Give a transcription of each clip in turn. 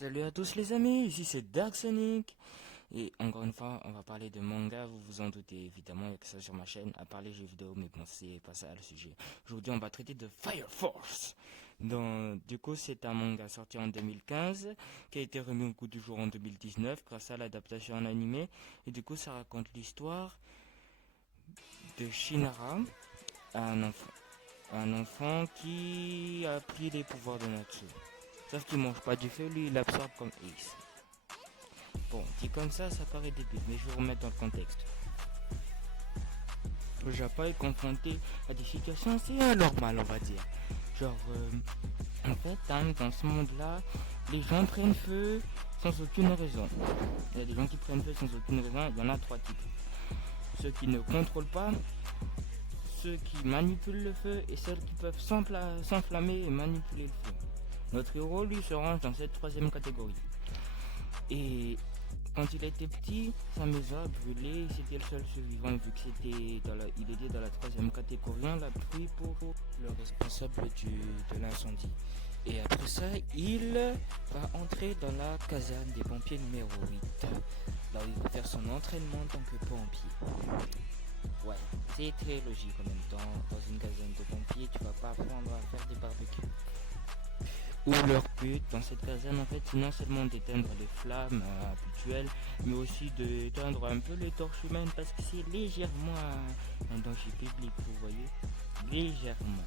Salut à tous les amis, ici c'est Dark Sonic. Et encore une fois, on va parler de manga, vous vous en doutez évidemment, il y a que ça sur ma chaîne, à part les jeux vidéo, mais bon, c'est pas ça le sujet. Aujourd'hui, on va traiter de Fire Force. Du coup, c'est un manga sorti en 2015, qui a été remis au goût du jour en 2019 grâce à l'adaptation en animé. Et du coup, ça raconte l'histoire de Shinara, un enfant qui a pris les pouvoirs de Natsu. Sauf qu'il mange pas du feu, lui il absorbe comme Ace. Bon, dit comme ça paraît débile, mais je vais remettre dans le contexte. Le Japon est confronté à des situations assez anormales, on va dire. Genre, en fait, dans ce monde-là, les gens prennent feu sans aucune raison. Il y a des gens qui prennent feu sans aucune raison, il y en a trois types. Ceux qui ne contrôlent pas, ceux qui manipulent le feu et ceux qui peuvent s'enflammer et manipuler le feu. Notre héros, lui, se range dans cette troisième catégorie. Et quand il était petit, sa maison a brûlé, c'était le seul survivant vu que il était dans la troisième catégorie, on l'a pris pour le responsable de l'incendie. Et après ça, il va entrer dans la caserne des pompiers numéro 8. Là où il va faire son entraînement en tant que pompier. Ouais, c'est très logique en même temps. Dans une caserne de pompiers, tu vas pas apprendre à faire des barbecues. Où leur but dans cette caserne en fait c'est non seulement d'éteindre les flammes habituelles, mais aussi d'éteindre un peu les torches humaines parce que c'est légèrement un danger public, vous voyez. Légèrement.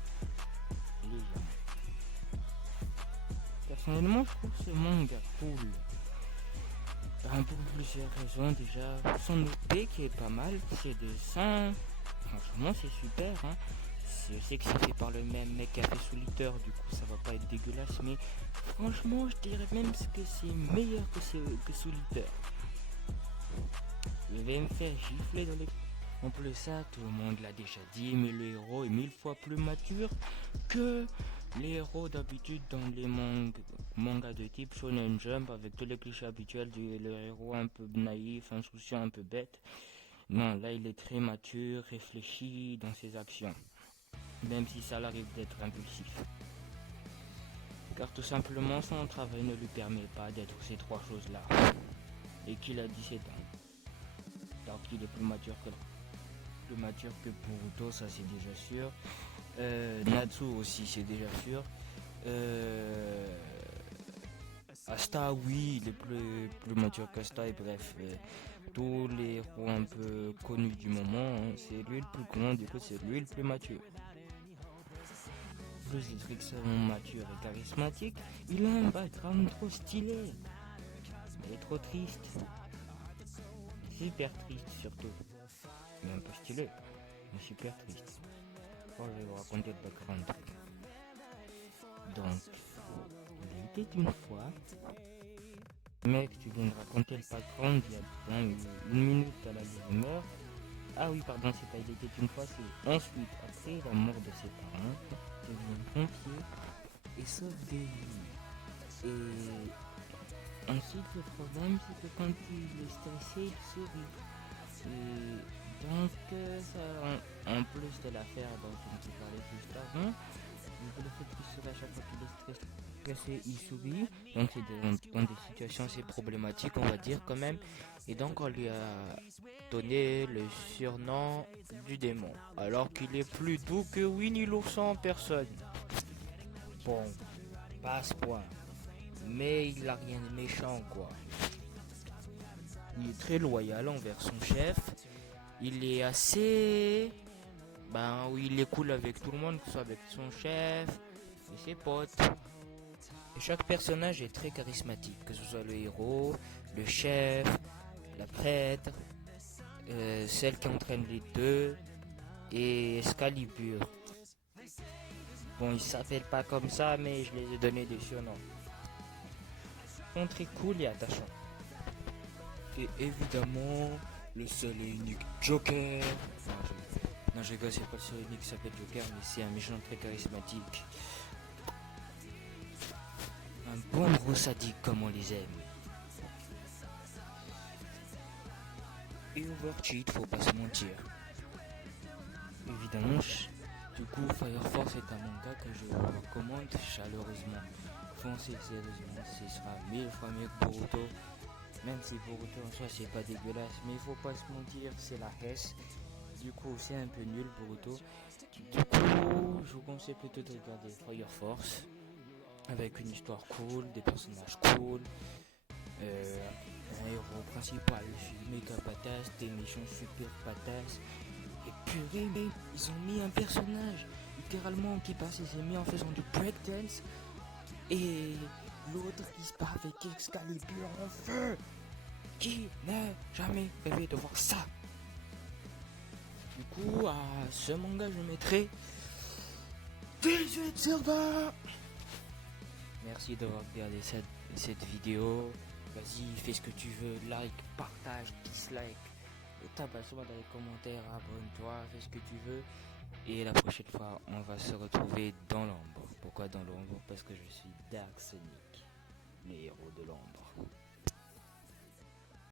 Personnellement je trouve ce manga cool. Pour plusieurs raisons déjà. Son OP qui est pas mal, ses dessins, franchement c'est super hein. Je sais que c'est fait par le même mec qui a fait Soul Eater, du coup ça va pas être dégueulasse, mais franchement je dirais même que c'est meilleur que Soul Eater. Je vais me faire gifler dans les... En plus de ça, tout le monde l'a déjà dit, mais le héros est 1000 fois plus mature que les héros d'habitude dans les mangas de type Shonen Jump, avec tous les clichés habituels du le héros un peu naïf, insouciant, un peu bête. Non, là il est très mature, réfléchi dans ses actions. Même si ça l'arrive d'être impulsif. Car tout simplement son travail ne lui permet pas d'être ces trois choses-là. Et qu'il a 17 ans. Donc il est plus mature que Boruto, ça c'est déjà sûr. Natsu aussi c'est déjà sûr. Asta oui, il est plus mature qu'Asta et bref. Tous les héros un peu connus du moment, hein, c'est lui le plus grand, du coup c'est lui le plus mature. Plus extrêmement mature et charismatique, il a un background trop stylé. Il est trop triste. Super triste surtout. Mais un peu stylé, mais super triste. Oh, je vais vous raconter le background. Donc, il était une fois... Mec, tu viens de raconter le background il y a une minute à la rumeur. Ah oui, pardon, c'est pas il était une fois, c'est ensuite, après la mort de ses parents, il devient pompier et sauve des vies. Et ensuite, le problème, c'est que quand il est stressé, il sourit. Et donc, en plus de l'affaire dont on peut parler juste avant, le fait qu'il sourit à chaque fois qu'il est stressé, il sourit. Donc, c'est dans des situations assez problématiques, on va dire quand même. Et donc, on lui a donné le surnom du démon, alors qu'il est plus doux que Winnie l'ourson en personne. Bon, pas à ce point, mais il a rien de méchant quoi. Il est très loyal envers son chef. Il est assez... oui, il est cool avec tout le monde, que ce soit avec son chef et ses potes. Et chaque personnage est très charismatique, que ce soit le héros, le chef, la prêtre, celle qui entraîne les deux et Excalibur. Bon, ils s'appellent pas comme ça, mais je les ai donné des surnoms. Ils sont très cool et attachants. Et évidemment, le seul et unique Joker. Non, je rigole, c'est pas le seul et unique qui s'appelle Joker, mais c'est un méchant très charismatique. Un bon gros sadique comme on les aime. Et overcheat, faut pas se mentir. Évidemment, du coup, Fire Force est un manga que je recommande chaleureusement. foncez sérieusement, ce sera 1000 fois mieux que Boruto. Même si Boruto en soi c'est pas dégueulasse, mais il faut pas se mentir, c'est la Hesse. Du coup c'est un peu nul Boruto. Du coup je vous conseille plutôt de regarder Fire Force avec une histoire cool, des personnages cool, un héros principal méga badass, des méchants super badass. Et purée, mais ils ont mis un personnage littéralement qui passe ses ennemis en faisant du breakdance. Et l'autre qui se bat avec Excalibur en feu. Qui n'a jamais rêvé de voir ça? Du coup, à ce manga, je mettrai 18 sur 20. Merci d'avoir regardé cette vidéo. Vas-y, fais ce que tu veux. Like, partage, dislike. Tabasse-moi dans les commentaires, abonne-toi, fais ce que tu veux. Et la prochaine fois, on va se retrouver dans l'ombre. Pourquoi dans l'ombre? Parce que je suis Dark Sonic, le héros de l'ombre.